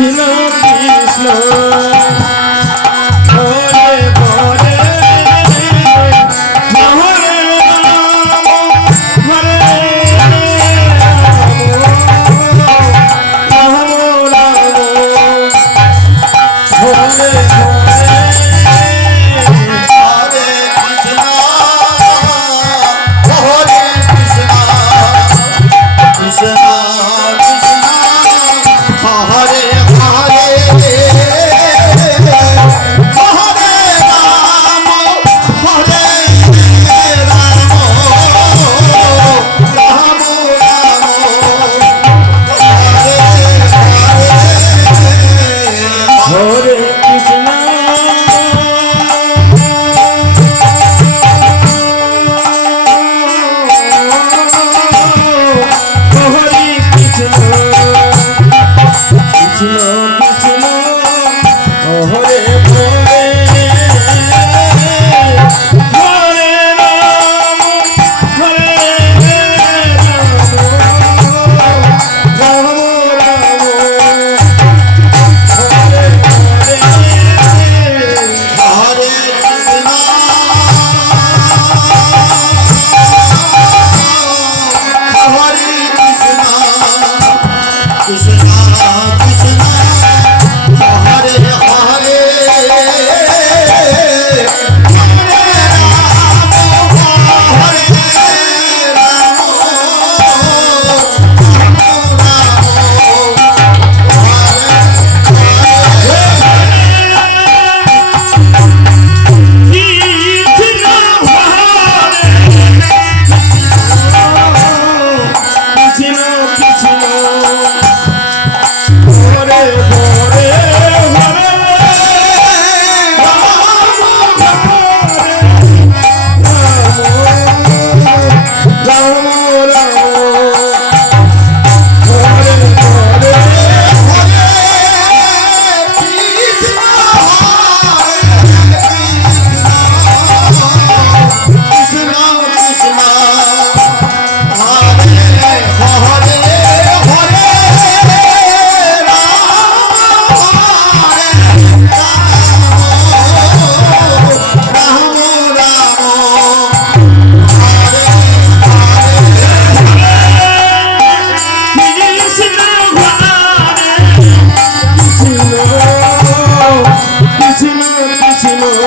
ছিল Chilo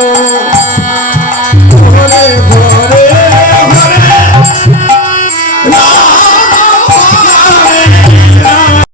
subscribe